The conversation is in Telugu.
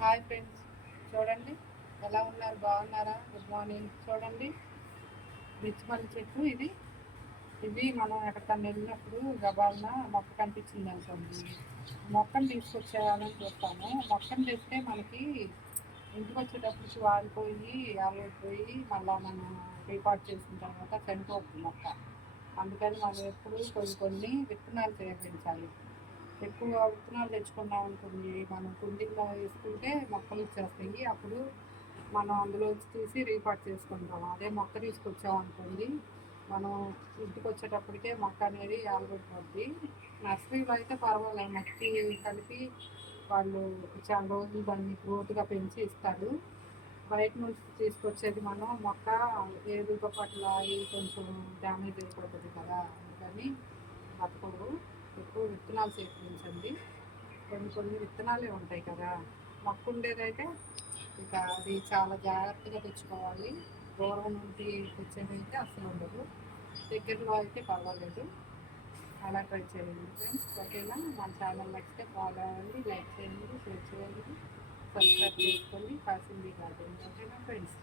Hi friends. చూడండి. ఎలా ఉన్నారు? బాగున్నారా? Good morning. చూడండి. బిచ్చిమల్లి చెట్టు ఇది. ఇవి మనం ఎక్కడికన్నా వెళ్ళినప్పుడు గబాలన మొక్క కనిపించింది అనుకోండి. మొక్కను తీసుకొచ్చేయాలని చూస్తాము. మొక్కను తెస్తే మనకి ఇంటికి వచ్చేటప్పటికి వాడిపోయి ఆలోచిపోయి మళ్ళీ మనం రికార్డ్ చేసిన తర్వాత చనిపోతుంది మొక్క. అందుకని మనం ఎప్పుడు కొన్ని కొన్ని విత్తనాలు సేకరించాలి. ఎక్కువ విత్తనాలు తెచ్చుకున్నాం ఉంటుంది మనం కుండీల్లో వేసుకుంటే మొక్కలు వచ్చేస్తాయి. అప్పుడు మనం అందులో తీసి రీపాట్ చేసుకుంటాం. అదే మొక్క తీసుకొచ్చాం అనుకోండి మనం ఇంటికి వచ్చేటప్పటికే మొక్క అనేది ఆలబడిపోద్ది నర్సరీలో అయితే పర్వాలేదు. మట్టి కలిపి వాళ్ళు చాలా రోజులు దాన్ని గ్రోత్గా పెంచి ఇస్తారు. బయట నుంచి తీసుకొచ్చేది మనం మొక్క ఏదో పట్ల కొంచెం డ్యామేజ్ అయిపోతుంది కదా అందుకని బతకవు ఎక్కువ విత్తనాలు సేకరించండి. కొన్ని కొన్ని విత్తనాలే ఉంటాయి కదా. మొక్క ఉండేదైతే ఇక అది చాలా జాగ్రత్తగా తెచ్చుకోవాలి. దూరం నుండి తెచ్చేదైతే అసలు ఉండదు. దగ్గరలో అయితే పర్వాలేదు. అలా ట్రై చేయండి ఫ్రెండ్స్. ఓకేనా? మన ఛానల్ నచ్చితే ఫాలో అవ్వండి లైక్ చేయండి షేర్ చేయండి సబ్స్క్రైబ్ చేసుకోండి. కాసింది కాదు ఓకేనా ఫ్రెండ్స్?